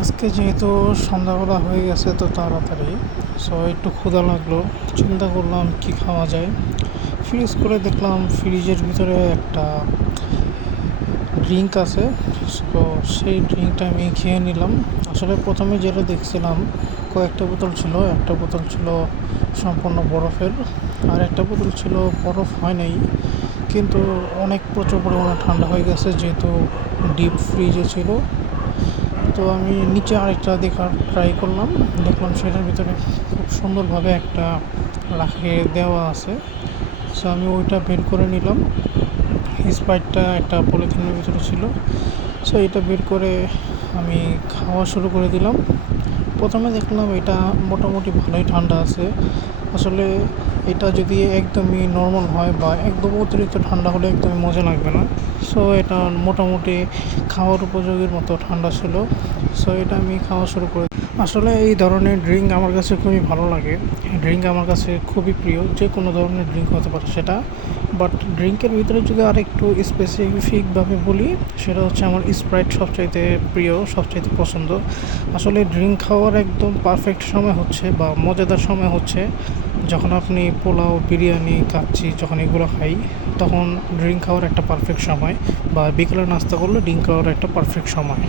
আজকে যেহেতু সন্ধ্যাবেলা হয়ে গেছে তো তাড়াতাড়ি, সো একটু ক্ষুধা লাগলো। চিন্তা করলাম কি খাওয়া যায়। ফ্রিজ করে দেখলাম ফ্রিজের ভিতরে একটা ড্রিঙ্ক আছে। তো সেই ড্রিঙ্কটা আমি খেয়ে নিলাম। আসলে প্রথমে যেটা দেখছিলাম কয়েকটা বোতল ছিল, একটা বোতল ছিল সম্পূর্ণ বরফের, আর একটা বোতল ছিল বরফ হয় নাই, কিন্তু অনেক প্রচুর পরিমাণে ঠান্ডা হয়ে গেছে যেহেতু ডিপ ফ্রিজে ছিল। তো আমি নিচে আরেকটা দেখার ট্রাই করলাম, দেখলাম সেটার ভিতরে খুব সুন্দরভাবে একটা রাখে দেওয়া আছে। সো আমি ওইটা বের করে নিলাম। স্প্রাইটটা একটা পলিথিনের ভিতরে ছিল। সো এটা বের করে আমি খাওয়া শুরু করে দিলাম। প্রথমে দেখলাম এটা মোটামুটি ভালোই ঠান্ডা আছে। আসলে এটা যদি একদমই নর্মাল হয় বা একদম অতিরিক্ত ঠান্ডা হলে একদমই মজা লাগবে না। সো এটা মোটামুটি খাওয়ার উপযোগীর মতো ঠান্ডা ছিল। সো এটা আমি খাওয়া শুরু করে। আসলে এই ধরনের ড্রিঙ্ক আমার কাছে খুবই ভালো লাগে। ড্রিঙ্ক আমার কাছে খুবই প্রিয়, যে কোনো ধরনের ড্রিঙ্ক হতে পারে সেটা। বাট ড্রিঙ্কের ভিতরে যদি আর একটু স্পেসিফিকভাবে বলি, সেটা হচ্ছে আমার স্প্রাইট সবচাইতে প্রিয়, সবচাইতে পছন্দ। আসলে ড্রিঙ্ক খাওয়ার একদম পারফেক্ট সময় হচ্ছে বা মজাদার সময় হচ্ছে যখন আপনি পোলাও, বিরিয়ানি, কাচ্চি যখন এগুলো খাই, তখন ড্রিঙ্ক খাওয়ার একটা পারফেক্ট সময়, বা বিকেলে নাস্তা করলে ড্রিঙ্ক খাওয়ার একটা পারফেক্ট সময়।